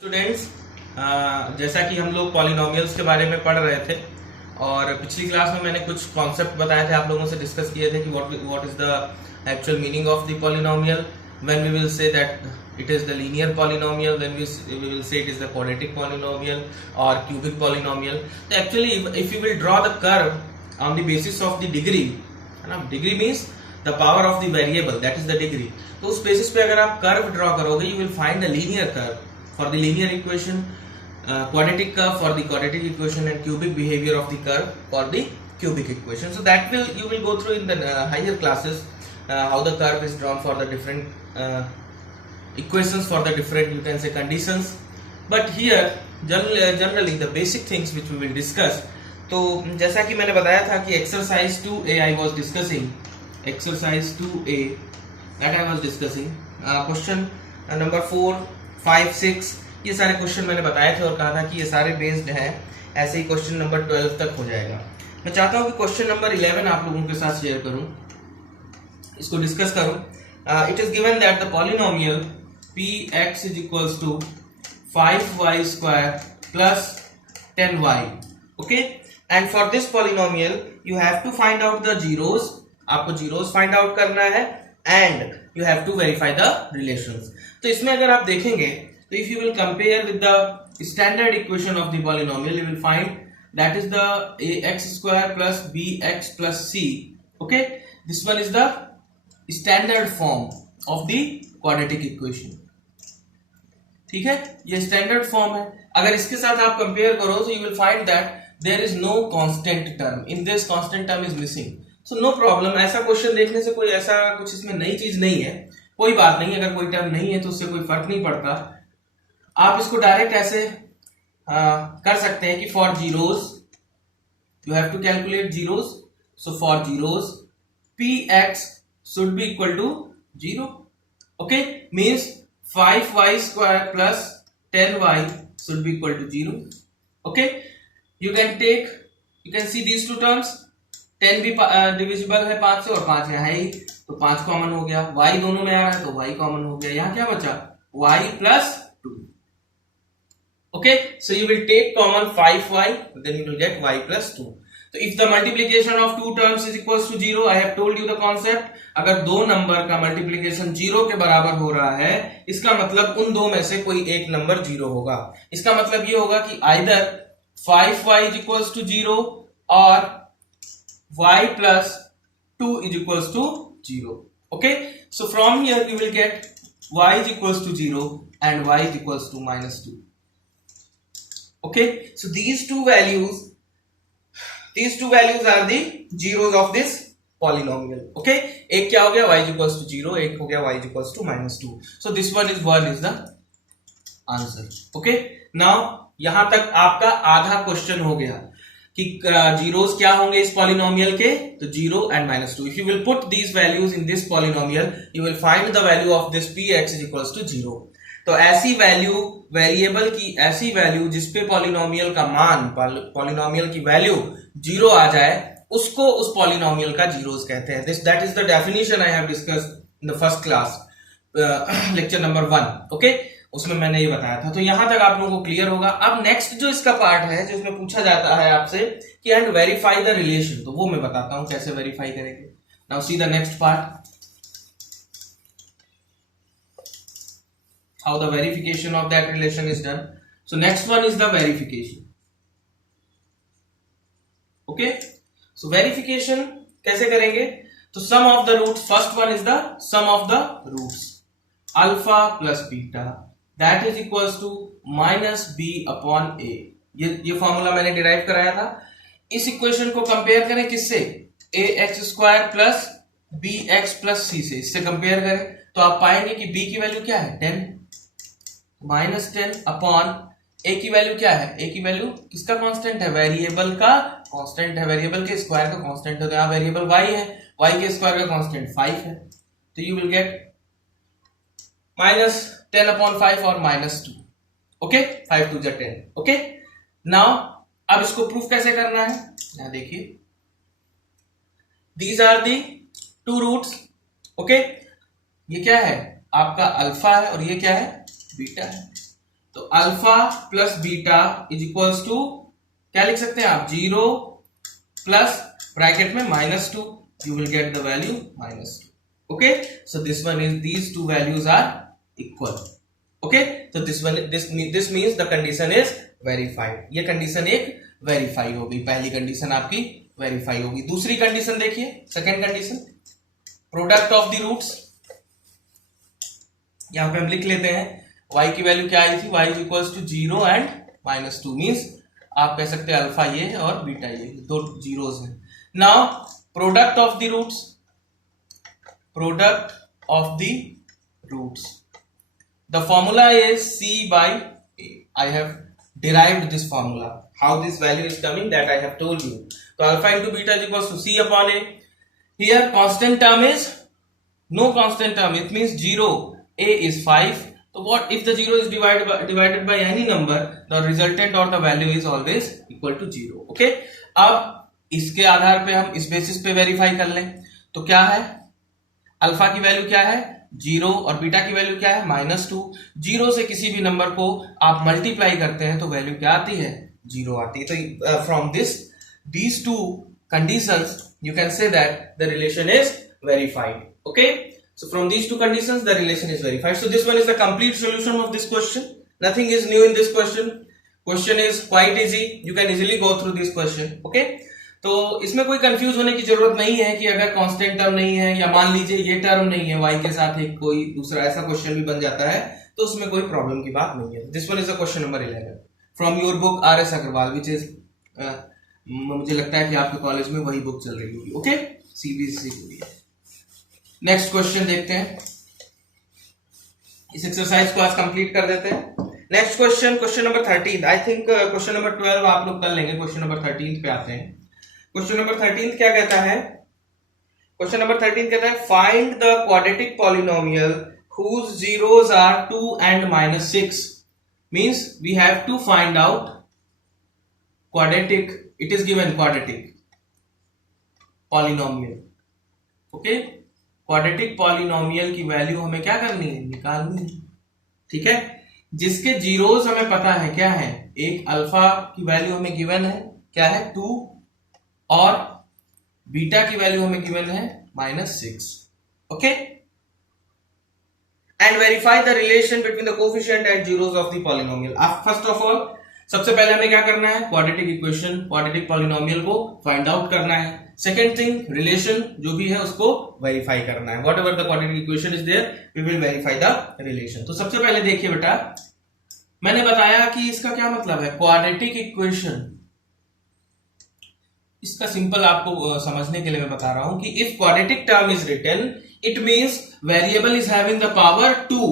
Students, जैसा कि हम लोग पॉलिनोमियल्स के बारे में पढ़ रहे थे और पिछली क्लास में मैंने कुछ कॉन्सेप्ट बताए थे, आप लोगों से डिस्कस किए थे कि what is the actual meaning of the polynomial when we will say that it is the linear polynomial, then we will say it is the quadratic polynomial और क्यूबिक पॉलिनोमियल। तो actually if you will draw the curve on the basis of the degree, है ना, degree means the power of the variable, that is the degree. तो उस basis पे अगर आप curve draw करोगे you will find the linear curve for the linear equation, quadratic curve for the quadratic equation, and cubic behavior of the curve for the cubic equation. So that you will go through in the higher classes, how the curve is drawn for the different equations for the different, you can say, conditions. But here generally the basic things which we will discuss. तो जैसा कि मैंने बताया था कि exercise 2a I was discussing, exercise 2a that I was discussing, question number 4, 5, 6 ये सारे question मैंने बताए थे और कहा था कि ये सारे बेस्ड हैं, ऐसे ही क्वेश्चन नंबर 12 तक हो जाएगा। मैं चाहता हूं कि क्वेश्चन नंबर 11 आप लोगों के साथ शेयर करूं, इसको डिस्कस करूं। It is given that the polynomial px is equals to 5y square plus 10y, okay, and for this polynomial you have to find out the zeros, आपको जीरोस फाइंड आउट करना है and you have to verify the relations. तो इसमें अगर आप देखेंगे तो if you will compare with the standard equation of the polynomial you will find that is the ax square plus bx plus c, okay, this one is the standard form of the quadratic equation, ठीक है, ये standard form है। अगर इसके साथ आप compare करो तो you will find that there is no constant term, in this constant term is missing, so no problem. ऐसा क्वेश्चन देखने से कोई ऐसा कुछ इसमें नई चीज नहीं है, कोई बात नहीं, अगर कोई टर्म नहीं है तो उससे कोई फर्क नहीं पड़ता। आप इसको डायरेक्ट ऐसे कर सकते हैं कि for zeros you have to calculate zeros, so for zeros px should be equal to 0, okay, means 5y square plus 10y should be equal to 0, okay. You can see these two terms, 10 भी divisible है 5 से और 5 यहाँ है ही, तो 5 common हो गया, y दोनों में आ रहा है तो y कॉमन हो गया, यहाँ क्या बचा y plus 2, okay, so you will take common 5y, then you will get y plus 2। तो if the multiplication of two terms is equals to 0, I have told you the concept, अगर दो number का multiplication 0 के बराबर हो रहा है इसका मतलब उन दो में से कोई एक नंबर 0 होगा। इसका मतलब ये होगा कि either 5y is equals to 0 और y plus 2 is equals to 0, okay, so from here you will get y is equals to 0 and y is equals to minus 2, okay, so these two values are the zeros of this polynomial, okay, एक क्या हो गया y is equals to 0, एक हो गया y is equals to minus 2, so this one is the answer, okay। now यहां तक आपका आधा क्वेश्चन हो गया कि जीरोस क्या होंगे इस पॉलिनोमियल के, तो 0 and minus 2। If you will put these values in this polynomial you will find the value of this px is equals to 0। तो ऐसी वैल्यू, वेरिएबल की ऐसी वैल्यू जिसपे पॉलिनोमियल का मान, पॉलिनोमियल की वैल्यू 0 आ जाए, उसको उस पॉलिनोमियल का जीरोस कहते हैं। That is the definition I have discussed in the first class, lecture number 1, okay, उसमें मैंने ये बताया था। तो यहां तक आप लोगों को क्लियर होगा। अब नेक्स्ट जो इसका पार्ट है, जो इसमें पूछा जाता है आपसे कि एंड वेरीफाई द रिलेशन, तो वो मैं बताता हूं कैसे वेरीफाई करेंगे। Now see the next part, how the verification of that relation is done. So next one is the verification, okay. So verification कैसे करेंगे, तो sum of the roots, first one is the sum of the roots, alpha plus beta that is equals to minus b upon a. ये formula मैंने derive कराया था। इस equation को compare करें किससे, ax square plus bx plus c से, इससे कंपेयर करें तो आप पाएंगे कि b की वैल्यू क्या है 10, माइनस 10 अपॉन a की वैल्यू क्या है, a की वैल्यू किसका कांस्टेंट है, वेरिएबल का कांस्टेंट है, वेरिएबल के स्क्वायर का कांस्टेंट है, तो यहाँ वेरिएबल y है, y के स्क्वायर का कांस्टेंट 5 है, तो you will get minus 10 upon 5 और माइनस 2, ओके, 5 2 10, ओके। नाउ अब इसको प्रूफ कैसे करना है, यहां देखिए, these are the two roots, okay, ये क्या है आपका अल्फा है और ये क्या है बीटा है। तो alpha plus beta is equals to क्या लिख सकते हैं आप, 0 प्लस ब्रैकेट में -2, you will get the value -2. Okay, so this one is, these two values are equal. Okay, so this means the condition is verified. ये condition एक verify हो गई, पहली कंडीशन आपकी वेरीफाई होगी। दूसरी कंडीशन देखिए, second condition, product of the roots. यहां पे हम लिख लेते हैं y की वैल्यू क्या आई थी, y is equals to 0 and -2, means आप कह सकते हैं अल्फा ये है और बीटा ये, दो जीरोस हैं। Now product of the roots, product of the roots, the formula is c by a. I have derived this formula. How this value is coming, that I have told you. So alpha into beta is equals to c upon a. Here constant term is no constant term. It means 0. A is 5. So what if the 0 is divided by any number? The resultant or the value is always equal to 0. Okay. अब इसके आधार पे हम इस basis पे verify कर लें, तो क्या है, अल्फा की वैल्यू क्या है 0 और बीटा की वैल्यू क्या है -2। 0 से किसी भी नंबर को आप मल्टीप्लाई करते हैं तो वैल्यू क्या आती है, 0 आती है। तो from these two conditions you can say that the relation is verified. Okay, so from these two conditions the relation is verified. So this one is the complete solution of this question. Nothing is new in this question. Question is quite easy. You can easily go through this question. Okay, तो इसमें कोई confuse होने की जरूरत नहीं है कि अगर कांस्टेंट टर्म नहीं है या मान लीजिए ये टर्म नहीं है y के साथ एक कोई दूसरा ऐसा क्वेश्चन भी बन जाता है तो उसमें कोई प्रॉब्लम की बात नहीं है। This one is the question number 11 from your book RS Agarwal, which is मुझे लगता है कि आपके कॉलेज में वही बुक चल रही होगी। ओके, CBSE के लिए। नेक्स्ट क्वेश्चन देखते हैं, इस एक्सरसाइज को आज कंप्लीट कर देते हैं। Next question, question number 13। I think question number 12 आप लोग कर लेंगे, क्वेश्चन नंबर 13 पे आते हैं। क्वेश्चन नंबर 13 क्या कहता है, क्वेश्चन नंबर 13 कहता है find the quadratic polynomial whose zeros are 2 and -6, means we have to find out quadratic, it is given quadratic polynomial. okay, quadratic polynomial की वैल्यू हमें क्या करनी है, निकालनी है। ठीक है, जिसके जीरोस हमें पता है क्या है, एक अल्फा की वैल्यू हमें गिवन है क्या है 2 और बीटा की वैल्यू हमें गिवन है -6। Okay, and verify the relation between the coefficient and zeros of the polynomial. First of all सबसे पहले हमें क्या करना है, क्वाड्रेटिक इक्वेशन, क्वाड्रेटिक पॉलिनोमियल को फाइंड आउट करना है। सेकेंड थिंग, रिलेशन जो भी है उसको वेरीफाई करना है। Whatever the quadratic equation is there we will verify the relation. तो सबसे पहले देखिए बेटा, मैंने बताया कि इसका क्या मतलब है, क्वाड्रेटिक इक्वेशन। इसका सिंपल आपको समझने के लिए मैं बता रहा हूं कि if quadratic term is written it means variable is having the power 2।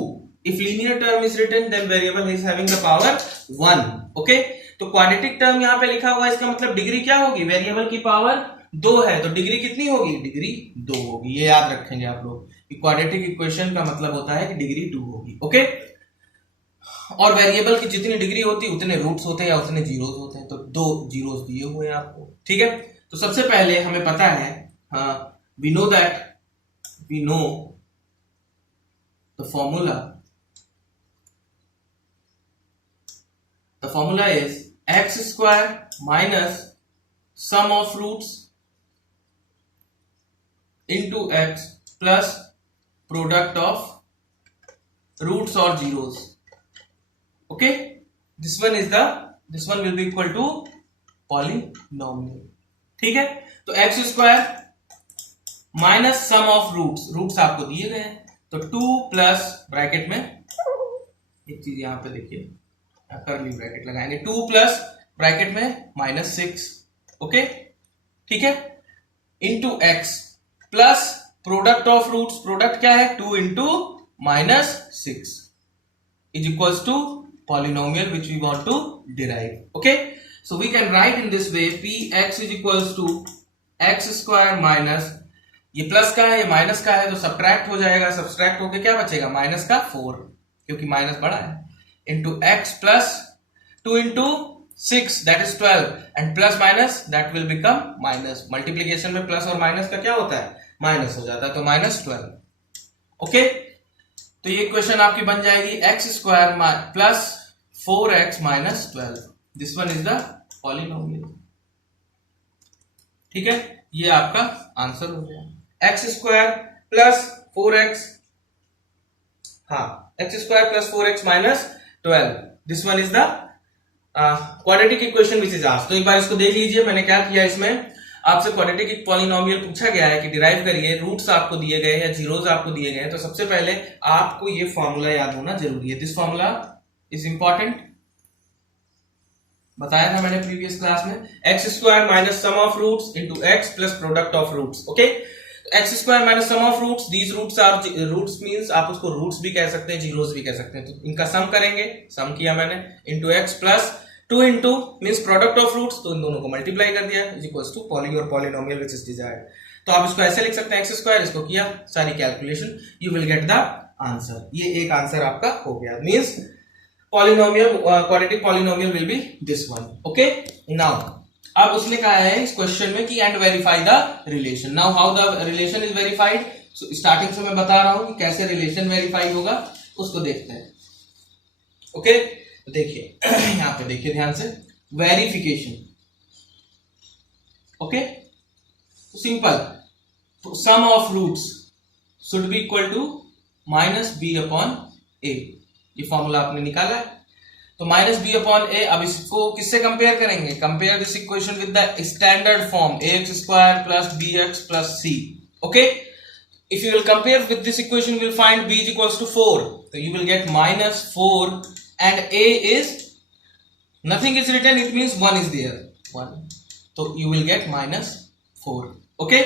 If linear term is written then variable is having the power 1। Okay, तो क्वाड्रेटिक टर्म यहां पे लिखा हुआ है, इसका मतलब डिग्री क्या होगी, वेरिएबल की पावर 2 है तो डिग्री कितनी होगी, डिग्री 2 होगी। ये याद रखेंगे आप लोग कि क्वाड्रेटिक इक्वेशन का मतलब होता है कि डिग्री 2 होगी। ओके, और वेरिएबल की जितनी डिग्री होती है उतने रूट्स होते हैं या उतने जीरोस होते हैं, तो 2 जीरोस दिए हुए हैं आपको। ठीक है, तो सबसे पहले हमें पता है, we know the formula is x square minus sum of roots into x plus product of roots और zeros. Okay, this one will be equal to polynomial. ठीक है, तो x square minus sum of roots आपको दिए गए हैं, तो 2 plus bracket में एक चीज यहां पे देखिए, कर्ली ब्रैकेट लगाएंगे, 2 प्लस ब्रैकेट में -6। ओके, ठीक है, into x plus product of roots, product क्या है 2 into -6 is equals to polynomial which we want to derive. Okay, so we can write in this way, px is equals to x square minus, ये plus का है ये minus का है तो subtract हो जाएगा, सब्ट्रैक्ट होके क्या बचेगा, माइनस का 4 क्योंकि माइनस बड़ा है, into x plus 2 into 6 that is 12 and plus minus that will become minus. Multiplication में प्लस और माइनस का क्या होता है, माइनस हो जाता है, तो -12। ओके, तो ये इक्वेशन आपकी बन जाएगी x square plus 4x minus 12. This one is the polynomial. ठीक है, ये आपका आंसर हो गया. एक्स स्क्वायर प्लस 4x, हाँ, x square plus 4x minus 12. This one is the quadratic equation which is asked. तो एक बार इसको देख लीजिए. मैंने क्या किया, इसमें आपसे क्वाड्रेटिक पॉलिनोमियल पूछा गया है कि डिराइव करिए, रूट्स आपको दिए गए या जीरोस आपको दिए गए हैं. तो सबसे पहले आपको ये फॉर्मूला याद होना जरूरी है. This formula is important. बताया था मैंने प्रीवियस क्लास में. X square minus sum of roots into x plus product of roots. Okay, x square minus sum of roots, these roots are, roots means आप उसको रूट्स भी कह सकते हैं, जीरोस भी कह सकते हैं. तो इनका सम करेंगे, सम किया मैंने, into x plus 2 into means product of roots, तो इन दोनों को मल्टीप्लाई कर दिया, इज इक्वल्स टू पॉली और पॉलिनोमियल विच इज डिजायर्ड. तो आप इसको ऐसे लिख सकते हैं, एक्स स्क्वायर, इसको किया सारी calculation, you will get the answer. ये एक आंसर आपका हो गया. Means polynomial, quadratic polynomial will be this one. Okay, now अब उसने कहा है इस क्वेश्चन में कि and verify the relation. Now how the relation is verified. Starting से मैं बता रहा हूं कि कैसे रिलेशन वेरीफाई होगा, उसको देखते हैं. ओके, देखिए यहां पे देखिए ध्यान से, verification. Okay, simple, sum of roots should be equal to minus b upon a. ये फॉर्मूला आपने निकाला है. तो माइनस बी अपॉन ए. अब इसको किससे कंपेयर करेंगे, compare this equation with the standard form a x square plus b x plus c. Okay, if you will compare with this equation you will find b is equals to 4. तो you will get minus 4 and a is nothing is written, it means 1 is there, 1. तो you will get minus 4. Okay,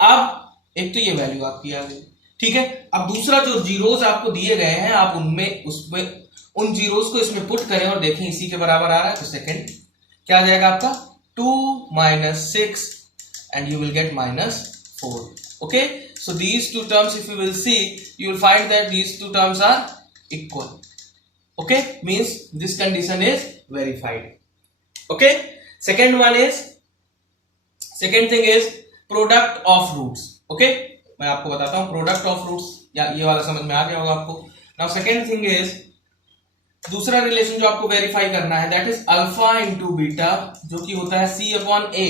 अब एक तो ये value आपकी आ गई. ठीक है, अब दूसरा जो जीरोस आपको दिए गए हैं, आप उनमें उसमें उन जीरोस को इसमें पुट करें और देखें इसी के बराबर आ रहा है. तो सेकंड क्या आ जाएगा आपका, 2 minus 6 and you will get minus 4. Okay, so these two terms if you will see, you will find that these two terms are equal. Okay, means this condition is verified. Okay, second thing is product of roots. Okay, मैं आपको बताता हूं product of roots, या ये वाला समझ में आ गया होगा आपको. Now second thing is, दूसरा रिलेशन जो आपको वेरीफाई करना है, that is alpha into beta, जो कि होता है c upon a.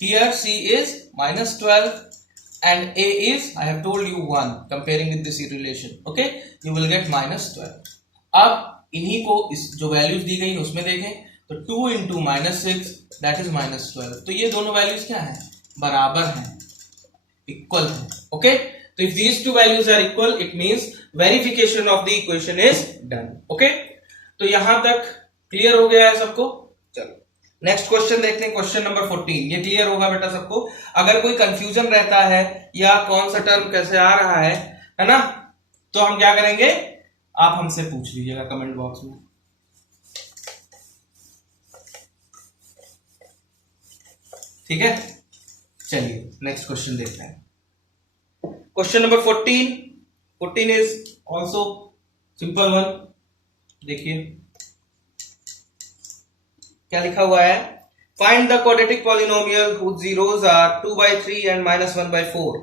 Here c is minus 12 and a is, I have told you 1. Comparing with this relation, okay, you will get minus 12. अब इन्हीं को इस जो वैल्यूज दी गई उसमें देखें, तो 2 into minus 6 that is minus 12. तो ये दोनों वैल्यूज क्या है, बराबर हैं, इक्वल है. ओके, तो if these two values are equal it means verification of the equation is done. Okay, तो यहां तक क्लियर हो गया है सबको. चलो नेक्स्ट क्वेश्चन देखते हैं, क्वेश्चन नंबर 14. ये क्लियर होगा बेटा सबको. अगर कोई कंफ्यूजन रहता है या कौन सा टर्म कैसे आ रहा है ना, तो हम क्या करेंगे, आप हमसे पूछ लीजिएगा कमेंट बॉक्स में. ठीक है, चलिए नेक्स्ट क्वेश्चन देखते हैं. Question number 14 is also simple one. देखिए क्या लिखा हुआ है, find the quadratic polynomial whose zeros are 2/3 and -1/4.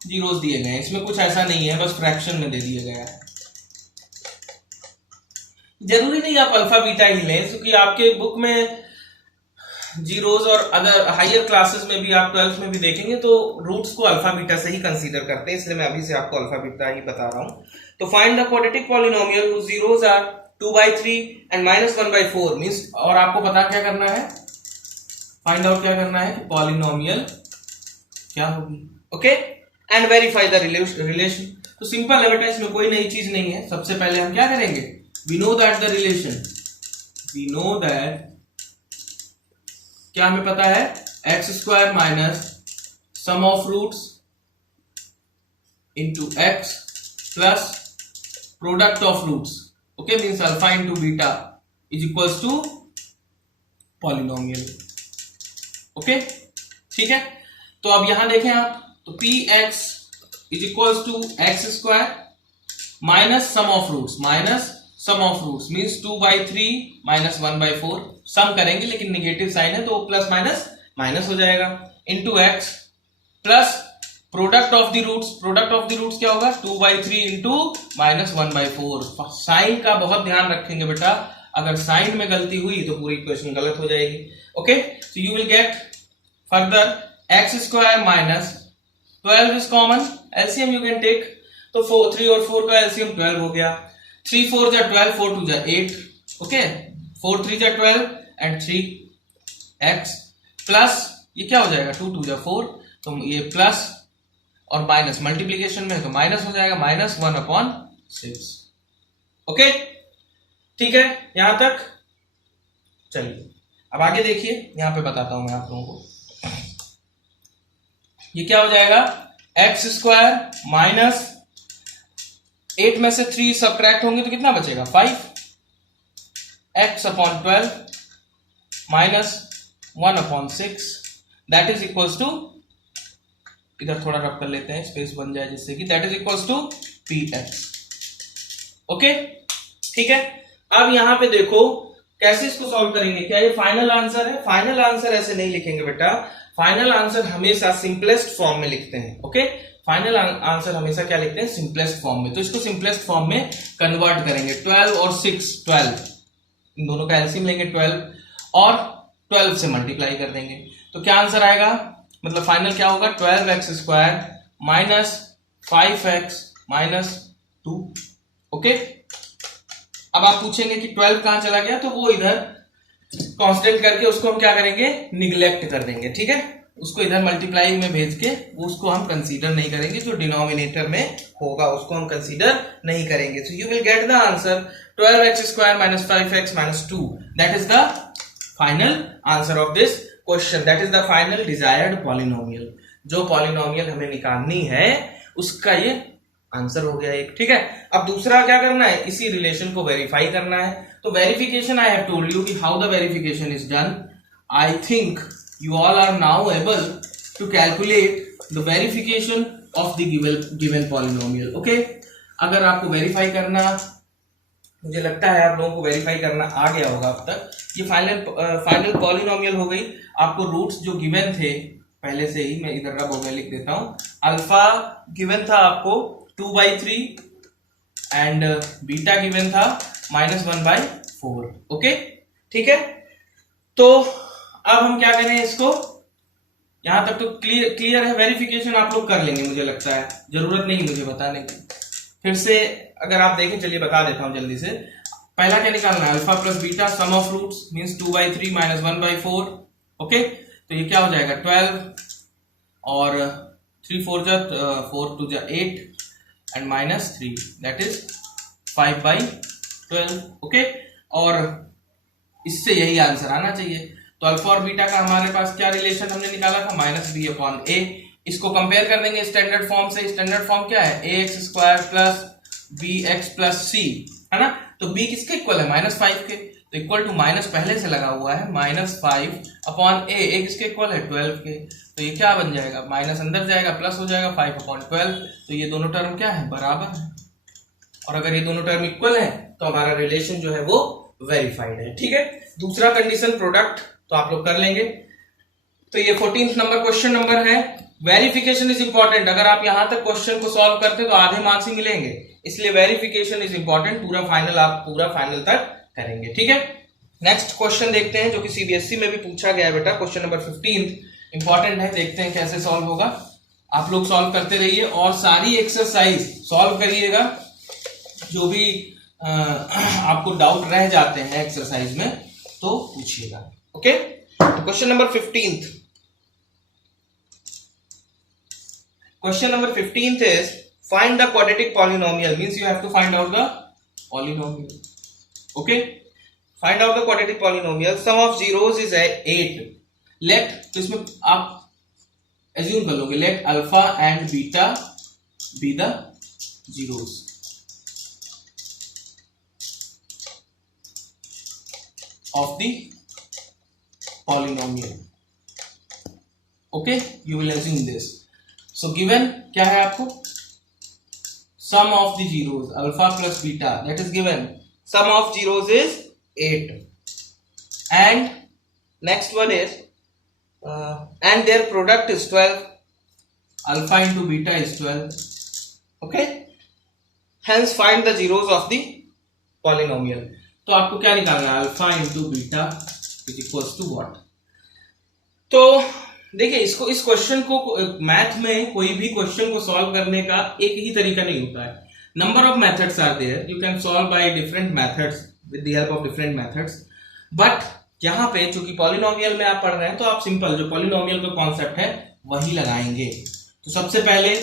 Zeros दिए गए हैं, इसमें कुछ ऐसा नहीं है, बस फ्रैक्शन में दे दिया गया है. जरूरी नहीं आप अल्फा बीटा ही लें, क्योंकि आपके बुक में जीरोस और अदर हायर क्लासेस में भी, आप 12th में भी देखेंगे तो रूट्स को अल्फा बीटा से ही कंसीडर करते हैं, इसलिए मैं अभी से आपको अल्फा बीटा ही बता रहा हूं. तो find the quadratic polynomial whose zeros are 2/3 and -1/4 means, और आपको पता क्या करना है, फाइंड आउट क्या करना है कि पॉलिनोमियल क्या होगी. Okay, and verify the relation. तो सिंपल है बेटा, इसमें कोई नई चीज नहीं है. सबसे पहले हम क्या करेंगे, we know that the relation, we know that, क्या हमें पता है, x square minus sum of roots into x plus product of roots. Okay, means alpha into beta is equals to polynomial. Okay, ठीक है. तो अब यहां देखें आप, तो p x is equals to x square minus sum of roots, minus sum of roots means 2/3 -1/4. Sum करेंगे लेकिन नेगेटिव साइन है तो प्लस माइनस माइनस हो जाएगा, into x plus product of the roots. Product of the roots क्या होगा, 2/3 into -1/4. Sign का बहुत ध्यान रखेंगे बेटा. अगर साइन में गलती हुई तो पूरी इक्वेशन गलत हो जाएगी। Okay, so you will get further x square minus 12 is common, LCM you can take, तो 3 और 4 का एलसीएम 12 हो गया, 3 4 जा 12, 4 2 जा 8, ओके, 4 3 जा 12 एंड 3 एक्स प्लस ये क्या हो जाएगा 2 2 जा 4, तो ये प्लस और माइनस मल्टीप्लीकेशन में है तो माइनस हो जाएगा, -1/6। ओके, ठीक है यहां तक। चलिए अब आगे देखिए, यहां पे बताता हूं मैं आप लोगों को। ये क्या हो जाएगा, एक्स स्क्वायर माइनस 8 में से 3 सब्ट्रैक्ट होंगे तो कितना बचेगा 5, x/12 minus 1/6 that is equals to, इधर थोड़ा रब कर लेते हैं स्पेस बन जाए जिससे कि that is equals to px। Okay, ठीक है। अब यहां पे देखो कैसे इसको सॉल्व करेंगे, क्या ये फाइनल आंसर है? फाइनल आंसर ऐसे नहीं लिखेंगे बेटा, फाइनल आंसर हमेशा सिंपलेस्ट फॉर्म में लिखते हैं। ओके, फाइनल आंसर हमेशा क्या लिखते हैं, सिंपलेस्ट फॉर्म में। तो इसको सिंपलेस्ट फॉर्म में कन्वर्ट करेंगे, 12 और 6 12, इन दोनों का एलसीएम लेंगे 12 और 12 से मल्टीप्लाई कर देंगे, तो क्या आंसर आएगा, मतलब फाइनल क्या होगा, 12x square minus 5x minus 2। Okay, अब आप पूछेंगे कि 12 कहां चला गया, तो वो इधर कांस्टेंट करके उसको हम क्या करेंगे, निग्लेक्ट कर देंगे। ठीक है, उसको इधर मल्टीप्लाई में भेज के उसको हम कंसीडर नहीं करेंगे, जो डिनोमिनेटर में होगा उसको हम कंसीडर नहीं करेंगे। सो you will get the answer 12x square minus 5x minus 2, that is the final answer of this question, that is the final desired polynomial. जो पॉलिनोमियल हमें निकालनी है उसका ये आंसर हो गया एक। ठीक है, अब दूसरा क्या करना है, इसी रिलेशन को वेरीफाई करना है। तो verification I have told you कि how the verification is done. I think you all are now able to calculate the verification of the given polynomial. okay, अगर आपको वेरीफाई करना, मुझे लगता है आप लोगों को वेरीफाई करना आ गया होगा अब तक। ये फाइनल पॉलिनोमियल हो गई। आपको रूट्स जो गिवन थे पहले से ही, मैं इधर रब हो गया लिख देता हूं, अल्फा गिवन था आपको 2/3 एंड बीटा गिवन था -1/4। ओके, ठीक है, तो अब हम क्या करें इसको, यहां तक तो क्लियर है, वेरिफिकेशन आप लोग कर लेंगे मुझे लगता है, जरूरत नहीं मुझे बताने की। फिर से अगर आप देखें, चलिए बता देता हूं जल्दी से। पहला क्या निकालना है, alpha plus beta sum of roots means 2/3 minus 1/4। Okay, तो ये क्या हो जाएगा 12 और 3 4 जा 4 2 जा 8 and minus 3 that is 5/12। Okay, और इससे यही आंसर आना चाहिए। तो अल्फा और बीटा का हमारे पास क्या रिलेशन हमने निकाला था, -b/a। इसको कंपेयर कर देंगे स्टैंडर्ड फॉर्म से। स्टैंडर्ड फॉर्म क्या है, ax square plus bx plus c, है ना। तो b किसके इक्वल है, -5 के, तो इक्वल टू माइनस पहले से लगा हुआ है -5/a। a किसके इक्वल है 12 के, तो ये क्या बन जाएगा, माइनस अंदर जाएगा प्लस हो जाएगा 5/12। तो ये दोनों टर्म क्या है, बराबर है, और अगर ये दोनों टर्म इक्वल है तो हमारा रिलेशन जो है वो वेरीफाइड है। ठीक है, दूसरा कंडीशन प्रोडक्ट तो आप लोग कर लेंगे। तो ये 14th नंबर क्वेश्चन नंबर है, वेरिफिकेशन इज इंपॉर्टेंट। अगर आप यहां तक क्वेश्चन को सॉल्व करते तो आधे मार्क्स ही मिलेंगे, इसलिए वेरिफिकेशन इज इंपॉर्टेंट। पूरा फाइनल आप पूरा फाइनल तक करेंगे। ठीक है, नेक्स्ट क्वेश्चन देखते हैं जो कि सीबीएसई में भी पूछा गया है बेटा, क्वेश्चन नंबर 15 इंपॉर्टेंट है, देखते हैं कैसे सॉल्व होगा। आप लोग सॉल्व करते रहिए और सारी एक्सरसाइज सॉल्व करिएगा, जो भी आपको डाउट रह जाते हैं एक्सरसाइज में तो पूछिएगा। ओके, तो question number 15th, question number 15th is find the quadratic polynomial, means you have to find out the polynomial. Okay, find out the quadratic polynomial. Sum of zeros is 8. Let, तो इसमें आप assume कर लोगे, let alpha and beta be the zeros of the polynomial. Okay, you will assume this. So given क्या है आपको, sum of the zeros alpha plus beta, that is given, sum of zeros is 8 and next one is and their product is 12, alpha into beta is 12. Okay, hence find the zeros of the polynomial. तो आपको क्या निकालना है, alpha into beta is equals to what. तो देखिए इसको, इस question को, मैथ में कोई भी क्वेश्चन को सॉल्व करने का एक ही तरीका नहीं होता है, number of methods are there, you can solve by different methods with the help of different methods, but यहाँ पे चूंकि पॉलिनोमियल में आप पढ़ रहे हैं तो आप सिंपल जो पॉलिनोमियल का कॉन्सेप्ट है वही लगाएंगे। तो सबसे पहले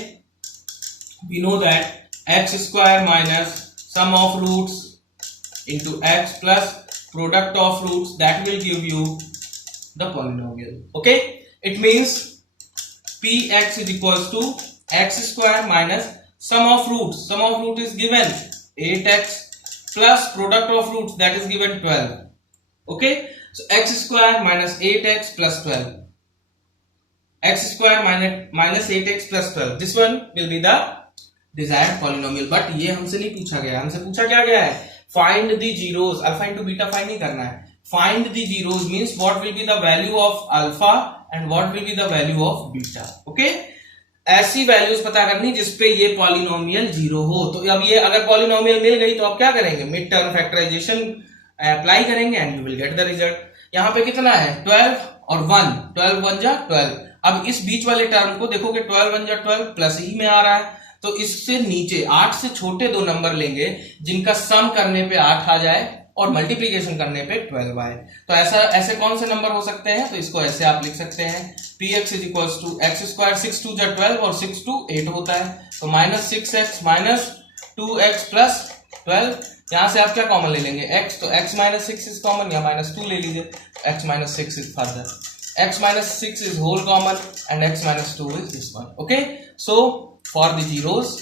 we know that x square minus sum of roots into x plus product of roots, that will give you the polynomial. Okay, it means px is equals to x square minus sum of roots. Sum of root is given 8x plus product of roots, that is given 12. Okay, so x square minus 8x plus 12, x square minus 8x plus 12, this one will be the desired polynomial. but ये हमसे नहीं पूछा गया, हमसे पूछा क्या गया है, find the zeros, alpha into beta find नहीं करना है, find the zeros means what will be the value of alpha and what will be the value of beta. okay, ऐसी वैल्यूज पता करनी जिसपे ये पॉलिनोमियल जीरो हो। तो अब ये अगर पॉलिनोमियल मिल गई तो आप क्या करेंगे, मिड टर्म फैक्टराइजेशन अप्लाई करेंगे and you will get the result. यहाँ पे कितना है 12 और 1, 12 1 जा 12। अब इस बीच वाले टर्म को देखोगे 12 1 जा 12 प्लस ही में आ रहा है, तो इससे नीचे 8 से छोटे दो नंबर लेंगे जिनका सम करने पे 8 आ जाए और मल्टीप्लीकेशन करने पे 12 आए। तो ऐसे कौन से नंबर हो सकते हैं, तो इसको ऐसे आप लिख सकते हैं px is equals to x square 6 2 जा 12 और 6 2 8 होता है, तो minus 6x minus 2x plus 12। यहां से आप क्या कॉमन ले लेंगे x, तो x माइनस 6 इज कॉमन, या माइनस 2 ले लीजिए, x minus 6 is further, x minus 6 is whole common and x minus 2 is this one. Okay, so for the zeros,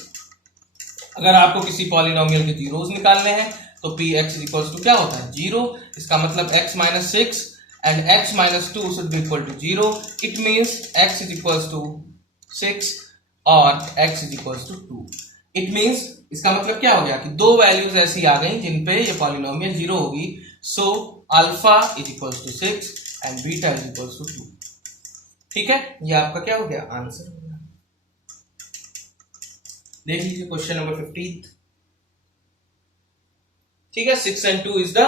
अगर आपको किसी पॉलिनोमियल के जीरोस निकालने हैं तो px इज इक्वल्स टू क्या होता है 0, इसका मतलब x minus 6 and x minus 2 should be equal to 0, it means x is equals to 6 और x is equals to 2। It means इसका मतलब क्या हो गया कि दो वैल्यूज ऐसी आ गई जिन पे ये पॉलिनोमियल जीरो होगी। So alpha is equals to 6 and beta is equals to 2। ठीक है, ये आपका क्या हो गया आंसर हो गया। देख लीजिए क्वेश्चन नंबर 15। ठीक है, 6 and 2 is the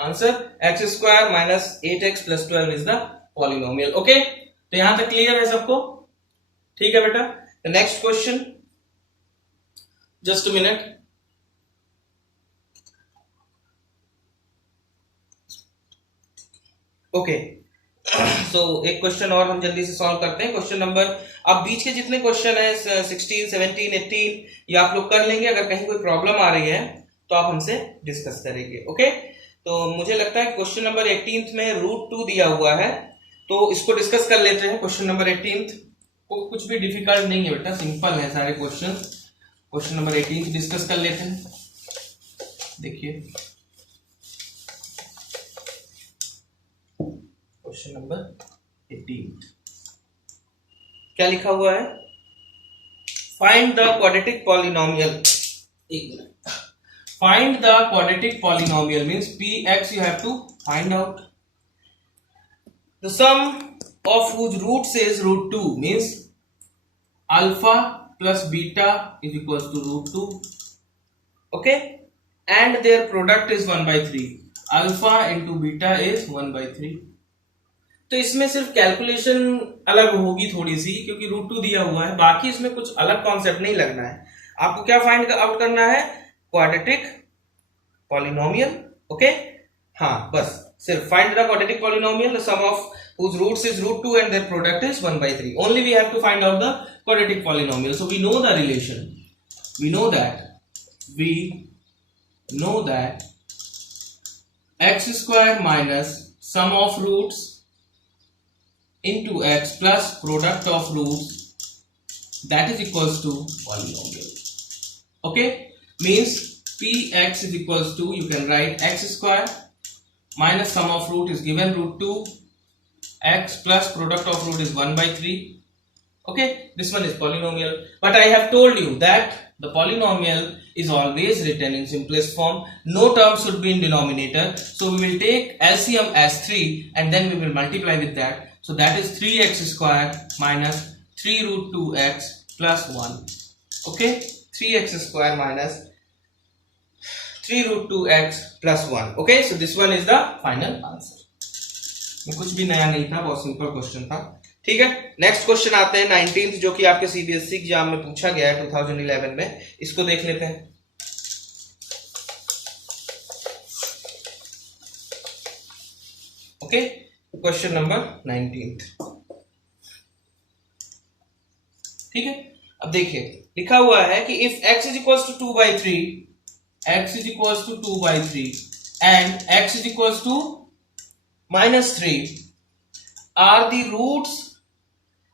answer, x square minus 8x plus 12 is the polynomial. Okay, तो यहां तक क्लियर है सबको? ठीक है बेटा, next question, just a minute. Okay, so एक क्वेश्चन और हम जल्दी से सॉल्व करते हैं। क्वेश्चन नंबर, अब बीच के जितने क्वेश्चन है 16 17 18 ये आप लोग कर लेंगे, अगर कहीं कोई प्रॉब्लम आ रही है तो आप हमसे डिस्कस करेंगे। ओके, तो मुझे लगता है क्वेश्चन नंबर 18 में √2 दिया हुआ है, तो इसको डिस्कस कर लेते हैं। क्वेश्चन नंबर 18 को कुछ भी डिफिकल्ट नहीं है बेटा, सिंपल है सारे क्वेश्चन। क्वेश्चन नंबर 18 डिस्कस कर लेते हैं। देखिए क्वेश्चन नंबर 18 क्या लिखा हुआ है, फाइंड द क्वाड्रेटिक पॉलिनोमियल। एक minute, find the quadratic polynomial means px you have to find out the sum of whose roots is √2 means alpha plus beta is equals to √2, okay, and their product is 1/3, alpha into beta is 1/3। तो इसमें सिर्फ calculation अलग होगी थोड़ी सी, क्योंकि √2 दिया हुआ है, बाकी इसमें कुछ अलग कॉन्सेप्ट नहीं लगना है। आपको क्या फाइंड आउट करना है, क्वाड्रेटिक पॉलिनोमियल। ओके, हाँ बस सिर्फ find the quadratic polynomial, the sum of whose roots is √2 and their product is 1/3. Only we have to find out the quadratic polynomial. So we know the relation. We know that x square minus sum of roots into x plus product of roots, that is equals to polynomial. Okay, means px is equals to, you can write x square minus sum of root is given √2, x plus product of root is 1/3. Okay, this one is polynomial, but I have told you that the polynomial is always written in simplest form, no term should be in denominator, so we will take LCM as 3 and then we will multiply with that, so that is 3x square minus 3√2x plus 1. Okay, 3x square minus 3√2x plus 1. Okay, so this one is the final answer. कुछ भी नया नहीं था, बहुत simple question था. ठीक है, next question आते हैं 19th, जो कि आपके सीबीएसई एग्जाम में पूछा गया है 2011 में. इसको देख लेते हैं. Okay, question number 19th. ठीक है, अब देखिए लिखा हुआ है कि if x is equals to 2/3, x is equals to 2/3 and x is equals to -3 are the roots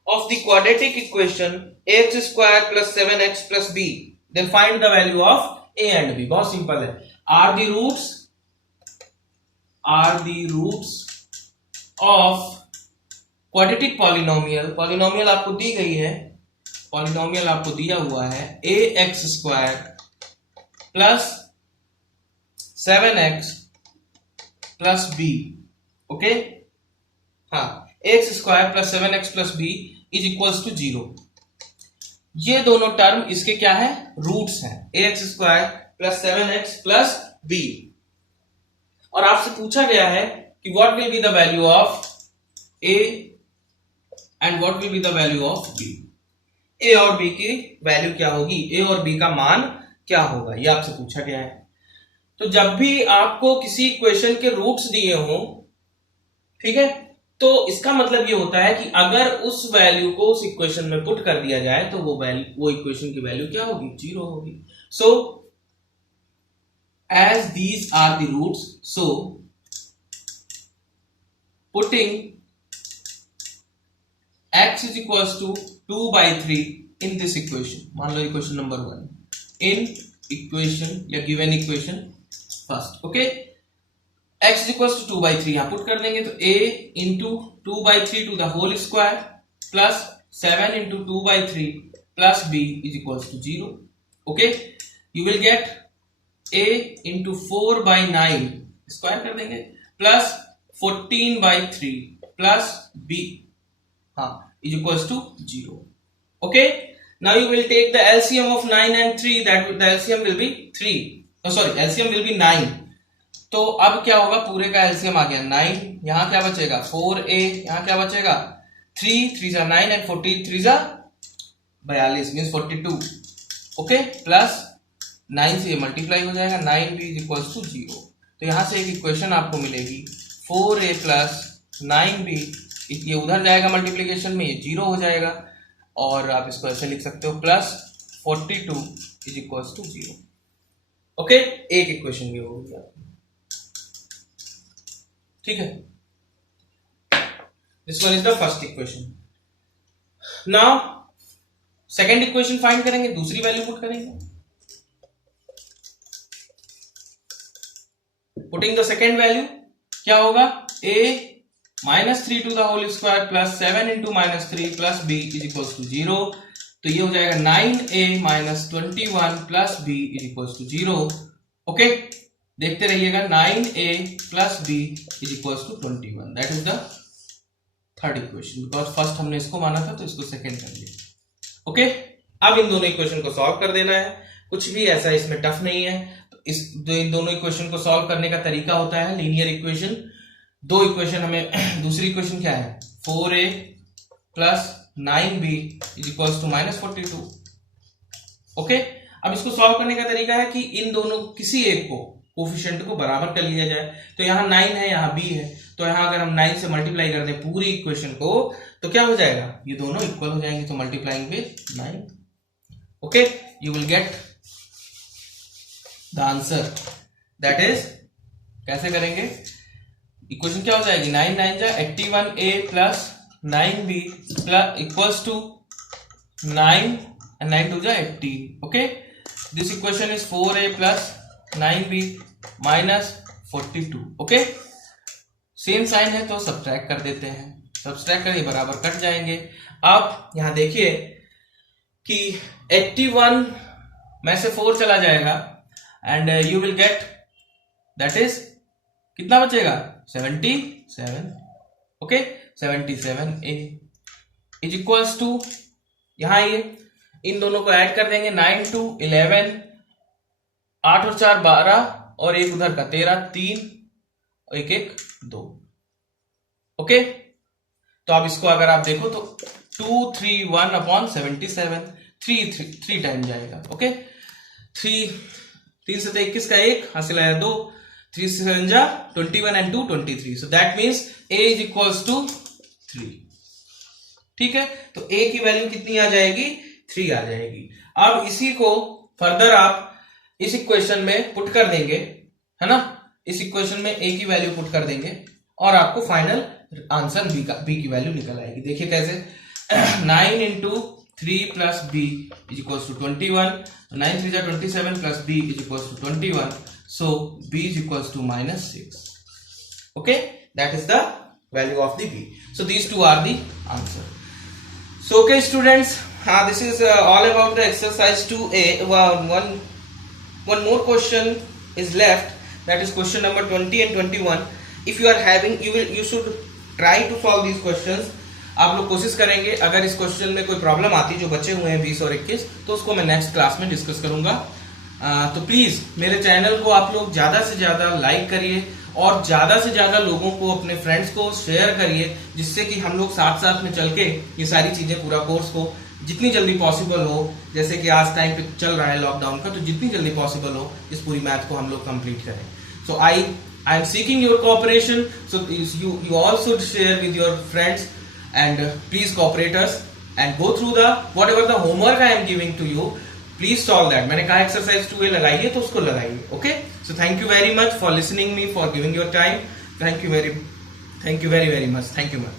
of the quadratic equation ax square plus 7x plus b, then find the value of a and b. बहुत simple है. are the roots of quadratic polynomial. Polynomial आपको दी गई है, polynomial आपको दिया हुआ है ax square plus 7x plus b. Okay, हाँ, x square plus 7x plus b is equals to 0. ये दोनों टर्म इसके क्या है? रूट्स हैं. X square plus 7x plus b. और आपसे पूछा गया है कि what will be the value of a and what will be the value of b. A और बी की वैल्यू क्या होगी, ए और बी का मान क्या होगा, ये आपसे पूछा गया है. तो जब भी आपको किसी इक्वेशन के रूट्स दिए हों, ठीक है, तो इसका मतलब ये होता है कि अगर उस वैल्यू को उस इक्वेशन में पुट कर दिया जाए तो वो इक्वेशन की वैल्यू क्या होगी? 0 होगी. So as these are the roots, so putting x is equals to 2/3 in this equation. मान लो इक्वेशन नंबर 1, in equation या given equation first. okay, x is equals to 2/3 यहां पुट कर देंगे तो a into 2/3 to the whole square plus 7 into 2/3 plus b is equals to 0. okay, you will get a into 4/9 square कर देंगे plus 14/3 plus b, हाँ, is equals to 0. okay, now you will take the LCM of 9 and 3, that the LCM will be 3. oh sorry, LCM will be 9. तो अब क्या होगा, पूरे का LCM आ गया 9. यहां क्या बचेगा 4a, यहां क्या बचेगा 3 3 जा 9 एंड 14 3 जा 42 मींस 42. ओके, प्लस 9 से ये मल्टीप्लाई हो जाएगा, 9b इज इक्वल्स टू 0. तो यहां से एक इक्वेशन आपको मिलेगी 4a प्लस 9b. ये उधर जाएगा मल्टीप्लीकेशन में, ये 0 हो जाएगा. और आप इसको ऐसे लिख सकते हो plus 42 is equals to 0. Okay, एक इक्वेशन ये हो गया. ठीक है, this one is the first equation. Now second equation find करेंगे, दूसरी वैल्यू पुट करेंगे. पुटिंग द सेकेंड वैल्यू क्या होगा, a -3 to the whole square plus 7 into -3 plus b is equals to 0. तो ये हो जाएगा 9a minus 21 plus b is equals to 0. Okay, देखते रहिएगा. 9a plus b is equals to 21. That is the third equation. Because first हमने इसको माना था तो इसको सेकेंड कर लिया. ओके, अब इन दोनों इक्वेशन को सॉल्व कर देना है. कुछ भी ऐसा इसमें टफ नहीं है. तो इन दोनों इक्वेशन को सॉल्व करने का तरीका होता है लीनियर इक्वेशन. दो इक्वेशन हमें, दूसरी इक्वेशन क्या है 4a plus 9b is equals to -42. Okay, अब इसको सॉल्व करने का तरीका है कि इन दोनों किसी एक को कोफिशिएंट को बराबर कर लिया जाए. तो यहाँ 9 है, यहाँ b है, तो यहाँ अगर हम 9 से मल्टीप्लाई कर दें पूरी इक्वेशन को तो क्या हो जाएगा, ये दोनों इक्वल हो जाएंगे. तो multiplying with 9. Okay, you will get the answer. That is, कैसे करेंगे, इक्वेशन क्या हो जाएगी 9 9 जा 81a plus 9b plus equals to 9 and 9 2 जा 18. Okay, this equation is 4a plus 9b minus 42. Okay, same sign है तो सब्ट्रैक्ट कर देते हैं. सब्ट्रैक्ट करिए, बराबर कट जाएंगे. अब यहां देखिए कि 81 में से 4 चला जाएगा and you will gate, that is कितना बचेगा 77. Okay, 77a is equals to, यहां ये इन दोनों को ऐड कर देंगे 9 2 11, 8 और 4 12, और एक उधर का 13, 3 एक एक 2। ओके, तो अब इसको अगर आप देखो तो 231/77 3 टाइम जाएगा। ओके, 3 से 21 का 1 हासिल आया 2, 3 से 7 जा 21 and 2 23, so that means a is equals to 3। ठीक है, तो a की वैल्यू कितनी आ जाएगी? 3 आ जाएगी। अब इसी को फर्दर आप इस इक्वेशन में पुट कर देंगे, है ना, इस इक्वेशन में a की वैल्यू पुट कर देंगे और आपको फाइनल आंसर b की वैल्यू निकल आएगी। देखिए कैसे, 9 into 3 plus b is equals to 21, 9 3 are 27 plus b is equals to 21, so b is equals to -6. Okay, that is the value of the b. So these two are the answer. So okay students, this is all about the exercise 2a. One more question is left, that is question number 20 and 21. If you are having, you should try to solve these questions. आप लोग कोशिश करेंगे, अगर इस question में कोई problem आती जो बचे हुए हैं 20 और 21, तो उसको मैं नेक्स्ट क्लास में डिस्कस करूंगा। तो प्लीज मेरे चैनल को आप लोग ज्यादा से ज्यादा लाइक करिए और ज्यादा से ज्यादा लोगों को, अपने फ्रेंड्स को शेयर करिए, जिससे कि हम लोग साथ साथ में चल के ये सारी चीजें, पूरा कोर्स को जितनी जल्दी पॉसिबल हो, जैसे कि आज टाइम पे चल रहा है लॉकडाउन का, तो जितनी जल्दी पॉसिबल हो इस पूरी मैथ को हम लोग कंप्लीट करें। So I am seeking your cooperation, so you all should share with your friends and please cooperate us and go through the whatever the homework I am giving to you, please solve that. मैंने कहा exercise 2a लगाइए तो उसको लगाइए। Okay, so thank you very much for listening me, for giving your time. Thank you very much. Thank you much.